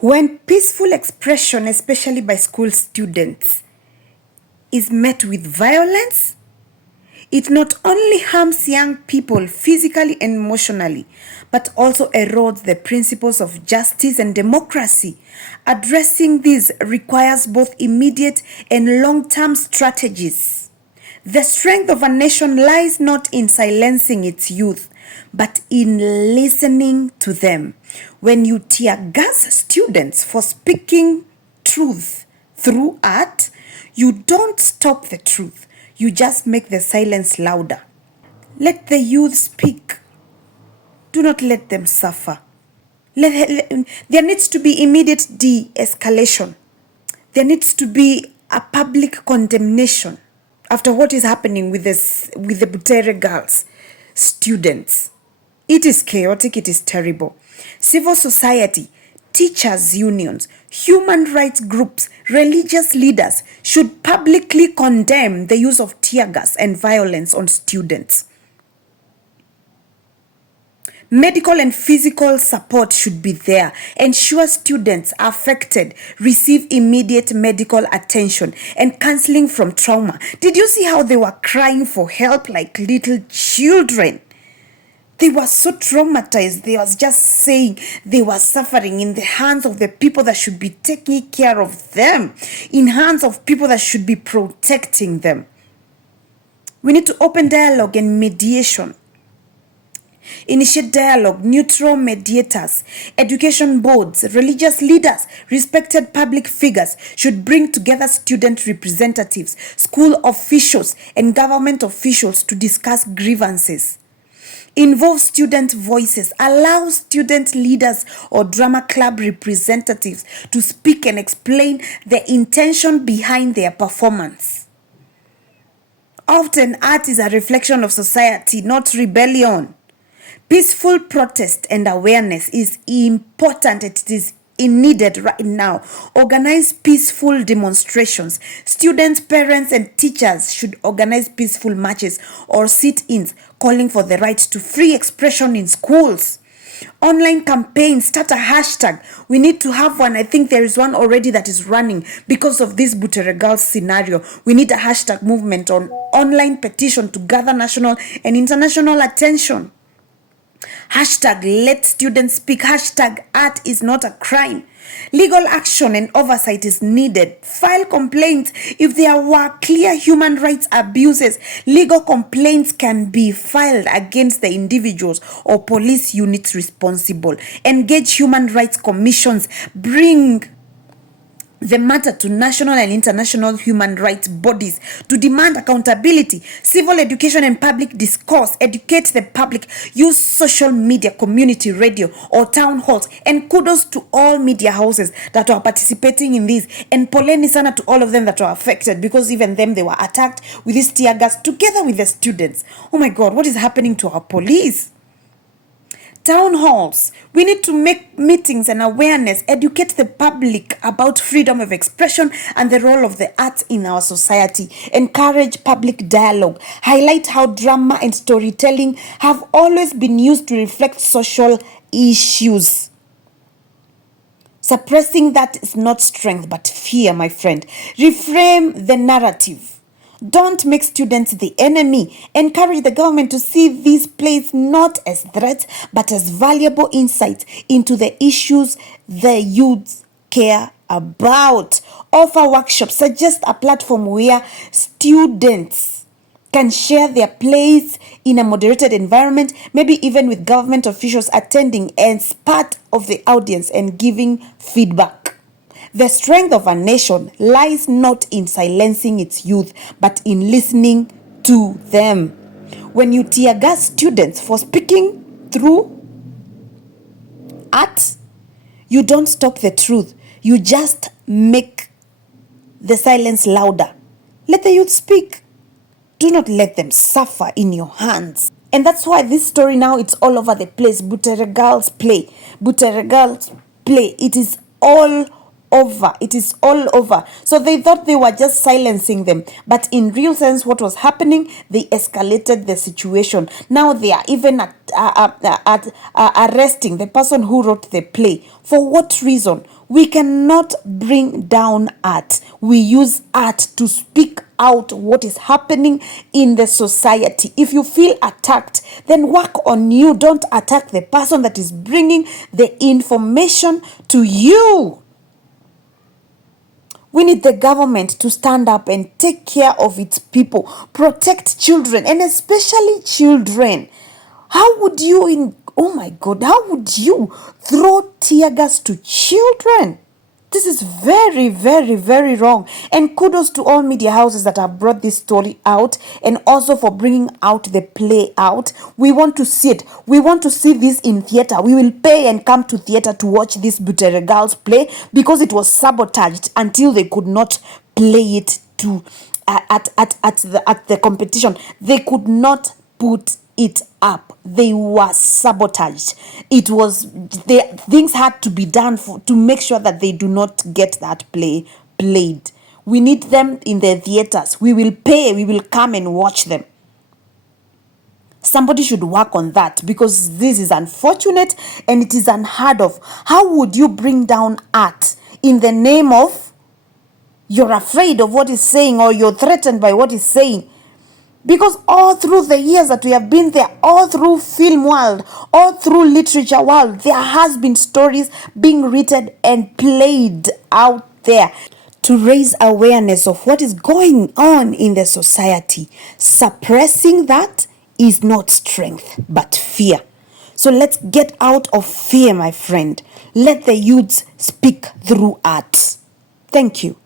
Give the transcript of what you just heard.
When peaceful expression, especially by school students, is met with violence, it not only harms young people physically and emotionally, but also erodes the principles of justice and democracy. Addressing this requires both immediate and long-term strategies. The strength of a nation lies not in silencing its youth, but in listening to them. When you tear gas students for speaking truth through art, you don't stop the truth. You just make the silence louder. Let the youth speak. Do not let them suffer. There needs to be immediate de-escalation. There needs to be a public condemnation after what is happening with the Butere Girls students. It is chaotic, it is terrible. Civil society, teachers' unions, human rights groups, religious leaders should publicly condemn the use of tear gas and violence on students. Medical and physical support should be there. Ensure students affected receive immediate medical attention and counseling from trauma. Did you see how they were crying for help like little children? They were so traumatized. They was just saying they were suffering in the hands of the people that should be taking care of them, in hands of people that should be protecting them. We need to open dialogue and mediation. Initiate dialogue, neutral mediators, education boards, religious leaders, respected public figures should bring together student representatives, school officials, and government officials to discuss grievances. Involve student voices. Allow student leaders or drama club representatives to speak and explain the intention behind their performance. Often, art is a reflection of society, not rebellion. Peaceful protest and awareness is important. It is needed right now. Organize peaceful demonstrations. Students, parents, and teachers should organize peaceful marches or sit-ins calling for the right to free expression in schools. Online campaigns, start a hashtag. We need to have one. I think there is one already that is running because of this Butere Girls scenario. We need a hashtag movement on online petition to gather national and international attention. Hashtag let students speak. Hashtag art is not a crime. Legal action and oversight is needed. File complaints if there were clear human rights abuses. Legal complaints can be filed against the individuals or police units responsible. Engage human rights commissions. Bring the matter to national and international human rights bodies to demand accountability. Civil education and public discourse. Educate the public. Use social media, community radio, or town halls. And kudos to all media houses that are participating in this. And poleni sana to all of them that are affected, because even them, they were attacked with this tear gas together with the students. Oh my God, what is happening to our police? Town halls. We need to make meetings and awareness, educate the public about freedom of expression and the role of the arts in our society. Encourage public dialogue. Highlight how drama and storytelling have always been used to reflect social issues. Suppressing that is not strength but fear, my friend. Reframe the narrative. Don't make students the enemy. Encourage the government to see these plays not as threats, but as valuable insights into the issues the youths care about. Offer workshops. Suggest a platform where students can share their plays in a moderated environment, maybe even with government officials attending as part of the audience and giving feedback. The strength of a nation lies not in silencing its youth, but in listening to them. When you tear gas students for speaking through art, you don't stop the truth. You just make the silence louder. Let the youth speak. Do not let them suffer in your hands. And that's why this story now, it's all over the place. Butere Girls play. Butere Girls play. It is all over. It is all over. So they thought they were just silencing them, but in real sense, what was happening, they escalated the situation. Now they are even arresting the person who wrote the play. For what reason? We cannot bring down art. We use art to speak out what is happening in the society. If you feel attacked, then work on you. Don't attack the person that is bringing the information to you. We need the government to stand up and take care of its people, protect children, and especially children. How would you, oh my God, how would you throw tear gas to children? This is very, very, very wrong. And kudos to all media houses that have brought this story out, and also for bringing out the play out. We want to see it. We want to see this in theater. We will pay and come to theater to watch this Butere Girls play, because it was sabotaged until they could not play it to at the competition. They could not put it up. They were sabotaged. It was things had to be done to make sure that they do not get that play played. We need them in the theaters. We will pay. We will come and watch them. Somebody should work on that, because this is unfortunate and it is unheard of. How would you bring down art in the name of you're afraid of what he's saying, or you're threatened by what he's saying? Because all through the years that we have been there, all through film world, all through literature world, there has been stories being written and played out there to raise awareness of what is going on in the society. Suppressing that is not strength, but fear. So let's get out of fear, my friend. Let the youths speak through art. Thank you.